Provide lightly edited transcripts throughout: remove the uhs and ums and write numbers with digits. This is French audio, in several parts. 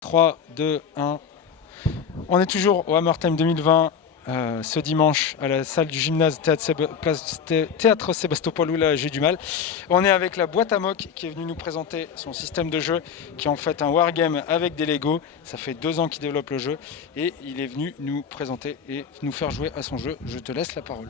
3, 2, 1. On est toujours au Hammer Time 2020, ce dimanche à la salle du gymnase Théâtre Sébastopol, là j'ai du mal. On est avec la boîte à mock qui est venue nous présenter son système de jeu, qui est en fait un wargame avec des Lego. Ça fait 2 ans qu'il développe le jeu et il est venu nous présenter et nous faire jouer à son jeu. Je te laisse la parole.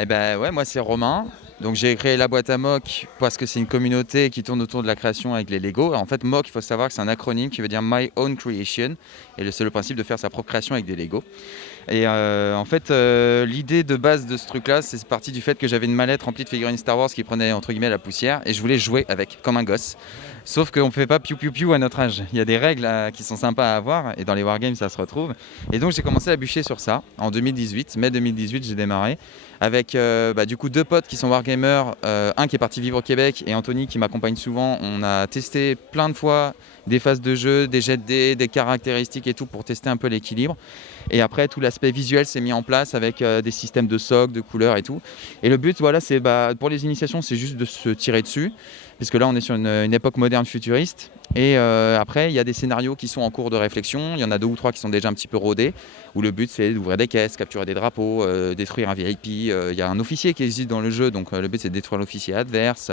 Eh ben ouais, moi c'est Romain. Donc j'ai créé la boîte à mock parce que c'est une communauté qui tourne autour de la création avec les Lego. En fait, mock, il faut savoir que c'est un acronyme qui veut dire My Own Creation. Et c'est le principe de faire sa propre création avec des Lego. Et en fait, l'idée de base de ce truc-là, c'est parti du fait que j'avais une mallette remplie de figurines Star Wars qui prenait entre guillemets la poussière et je voulais jouer avec, comme un gosse. Sauf qu'on ne fait pas piou piou piou à notre âge. Il y a des règles qui sont sympas à avoir et dans les wargames ça se retrouve. Et donc j'ai commencé à bûcher sur ça en 2018, mai 2018 j'ai démarré avec du coup 2 potes qui sont wargamers, un qui est parti vivre au Québec et Anthony qui m'accompagne souvent. On a testé plein de fois des phases de jeu, des jets de dés, des caractéristiques et tout pour tester un peu l'équilibre. Et après, tout l'aspect visuel s'est mis en place avec des systèmes de socs, de couleurs et tout. Et le but, voilà, c'est pour les initiations, c'est juste de se tirer dessus, puisque là, on est sur une époque moderne futuriste. Et après, il y a des scénarios qui sont en cours de réflexion. Il y en a 2 ou 3 qui sont déjà un petit peu rodés, où le but, c'est d'ouvrir des caisses, capturer des drapeaux, détruire un VIP. Il y a un officier qui existe dans le jeu, donc le but, c'est de détruire l'officier adverse.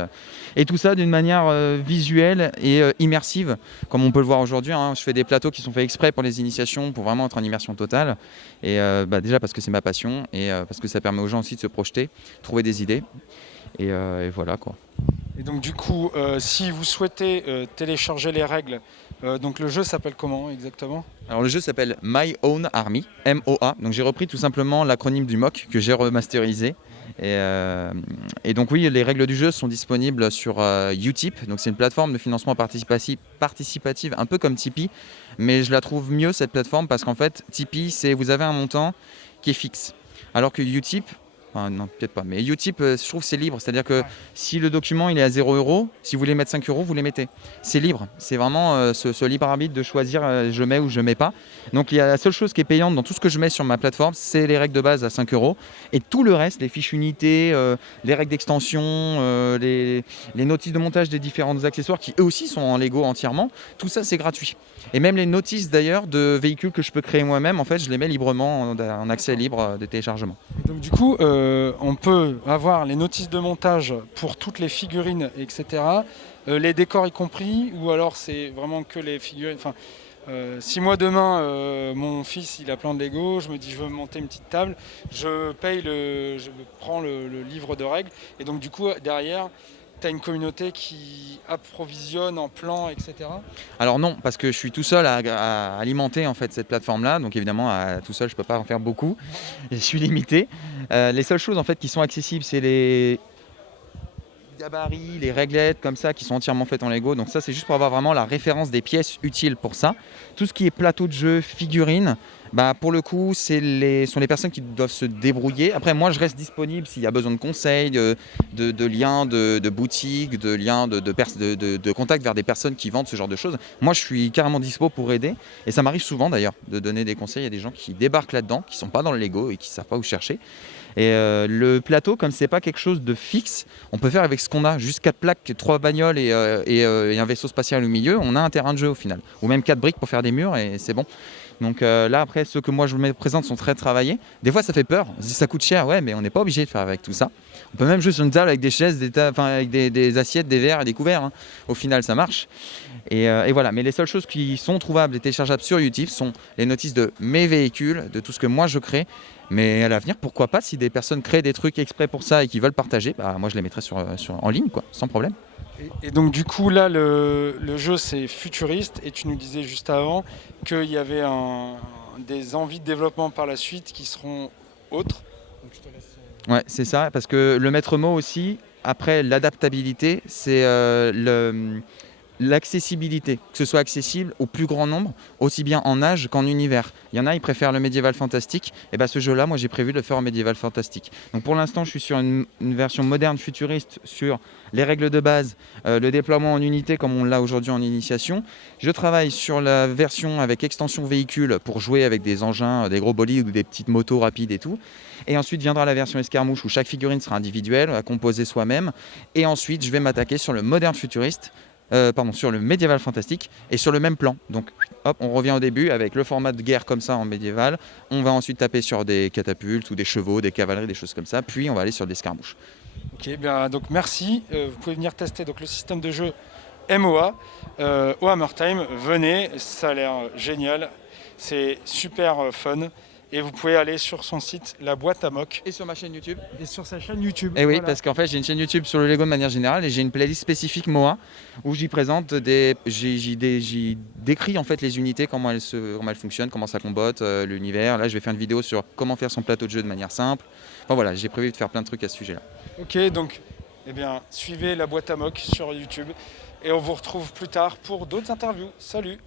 Et tout ça d'une manière visuelle et immersive, comme on peut le voir aujourd'hui. Je fais des plateaux qui sont faits exprès pour les initiations, pour vraiment être en immersion totale. Et déjà parce que c'est ma passion, et parce que ça permet aux gens aussi de se projeter, trouver des idées. Et voilà quoi. Et donc du coup, si vous souhaitez télécharger les règles, donc le jeu s'appelle comment exactement ? Alors le jeu s'appelle My Own Army, MOA. Donc j'ai repris tout simplement l'acronyme du MOC que j'ai remasterisé. Et donc oui, les règles du jeu sont disponibles sur Utip. Donc c'est une plateforme de financement participative, un peu comme Tipeee. Mais je la trouve mieux cette plateforme parce qu'en fait, Tipeee, vous avez un montant qui est fixe. Alors que Utip, enfin, non, peut-être pas. Mais Utip, je trouve que c'est libre. C'est-à-dire que si le document il est à 0 €, si vous voulez mettre 5 €, vous les mettez. C'est libre. C'est vraiment ce libre arbitre de choisir je mets ou je mets pas. Donc il y a la seule chose qui est payante dans tout ce que je mets sur ma plateforme, c'est les règles de base à 5 €. Et tout le reste, les fiches unités, les règles d'extension, les notices de montage des différents accessoires qui eux aussi sont en Lego entièrement, tout ça c'est gratuit. Et même les notices d'ailleurs de véhicules que je peux créer moi-même, en fait je les mets librement en accès libre de téléchargement. Donc du coup, on peut avoir les notices de montage pour toutes les figurines, etc. Les décors y compris, ou alors c'est vraiment que les figurines. Enfin, si moi demain, mon fils il a plein de Lego, je me dis je veux monter une petite table, je prends le livre de règles, et donc du coup derrière, tu as une communauté qui approvisionne en plans, etc. Alors non, parce que je suis tout seul à alimenter en fait cette plateforme-là, donc évidemment tout seul je peux pas en faire beaucoup, je suis limité. Les seules choses en fait qui sont accessibles, c'est les gabarits, les réglettes comme ça qui sont entièrement faites en Lego. Donc ça c'est juste pour avoir vraiment la référence des pièces utiles pour ça. Tout ce qui est plateau de jeu, figurines, pour le coup sont les personnes qui doivent se débrouiller. Après moi je reste disponible s'il y a besoin de conseils, de liens de boutiques, de liens de contact vers des personnes qui vendent ce genre de choses. Moi je suis carrément dispo pour aider et ça m'arrive souvent d'ailleurs de donner des conseils. Il y a des gens qui débarquent là-dedans, qui sont pas dans le Lego et qui savent pas où chercher. Et le plateau, comme c'est pas quelque chose de fixe, on peut faire avec ce qu'on a, juste 4 plaques, 3 bagnoles et un vaisseau spatial au milieu, on a un terrain de jeu au final. Ou même 4 briques pour faire des murs et c'est bon. Donc là après, ceux que moi je me présente sont très travaillés. Des fois ça fait peur, on se dit ça coûte cher, ouais mais on n'est pas obligé de faire avec tout ça. On peut même jouer sur une table avec des chaises, avec des assiettes, des verres et des couverts. Au final ça marche. Et voilà, mais les seules choses qui sont trouvables et téléchargeables sur Utip sont les notices de mes véhicules, de tout ce que moi je crée. Mais à l'avenir, pourquoi pas, si des personnes créent des trucs exprès pour ça et qui veulent partager, moi je les mettrai en ligne, quoi, sans problème. Et donc du coup là le jeu c'est futuriste et tu nous disais juste avant qu'il y avait des envies de développement par la suite qui seront autres. Donc je te laisse. Ouais, c'est ça, parce que le maître mot aussi, après l'adaptabilité, c'est l'accessibilité, que ce soit accessible au plus grand nombre, aussi bien en âge qu'en univers. Il y en a, ils préfèrent le médiéval fantastique, et ce jeu-là, moi j'ai prévu de le faire en médiéval fantastique. Donc pour l'instant, je suis sur une version moderne futuriste sur les règles de base, le déploiement en unité comme on l'a aujourd'hui en initiation. Je travaille sur la version avec extension véhicule pour jouer avec des engins, des gros bolides ou des petites motos rapides et tout. Et ensuite viendra la version escarmouche où chaque figurine sera individuelle, à composer soi-même. Et ensuite, je vais m'attaquer sur le moderne futuriste sur le médiéval fantastique et sur le même plan. Donc hop, on revient au début avec le format de guerre comme ça en médiéval. On va ensuite taper sur des catapultes ou des chevaux, des cavaleries, des choses comme ça. Puis on va aller sur des escarmouches. Ok, bien, donc merci. Vous pouvez venir tester donc, le système de jeu MOA au Hammer Time. Venez, ça a l'air génial. C'est super fun. Et vous pouvez aller sur son site, la boîte à mock. Et sur ma chaîne YouTube. Et sur sa chaîne YouTube. Et oui, voilà. parce qu'en fait, j'ai une chaîne YouTube sur le Lego de manière générale et j'ai une playlist spécifique MOA où j'y présente j'y décris en fait les unités, comment elles fonctionnent, comment ça combotte, l'univers. Là, je vais faire une vidéo sur comment faire son plateau de jeu de manière simple. Enfin voilà, j'ai prévu de faire plein de trucs à ce sujet-là. Ok, donc eh bien, suivez la boîte à mock sur YouTube et on vous retrouve plus tard pour d'autres interviews. Salut!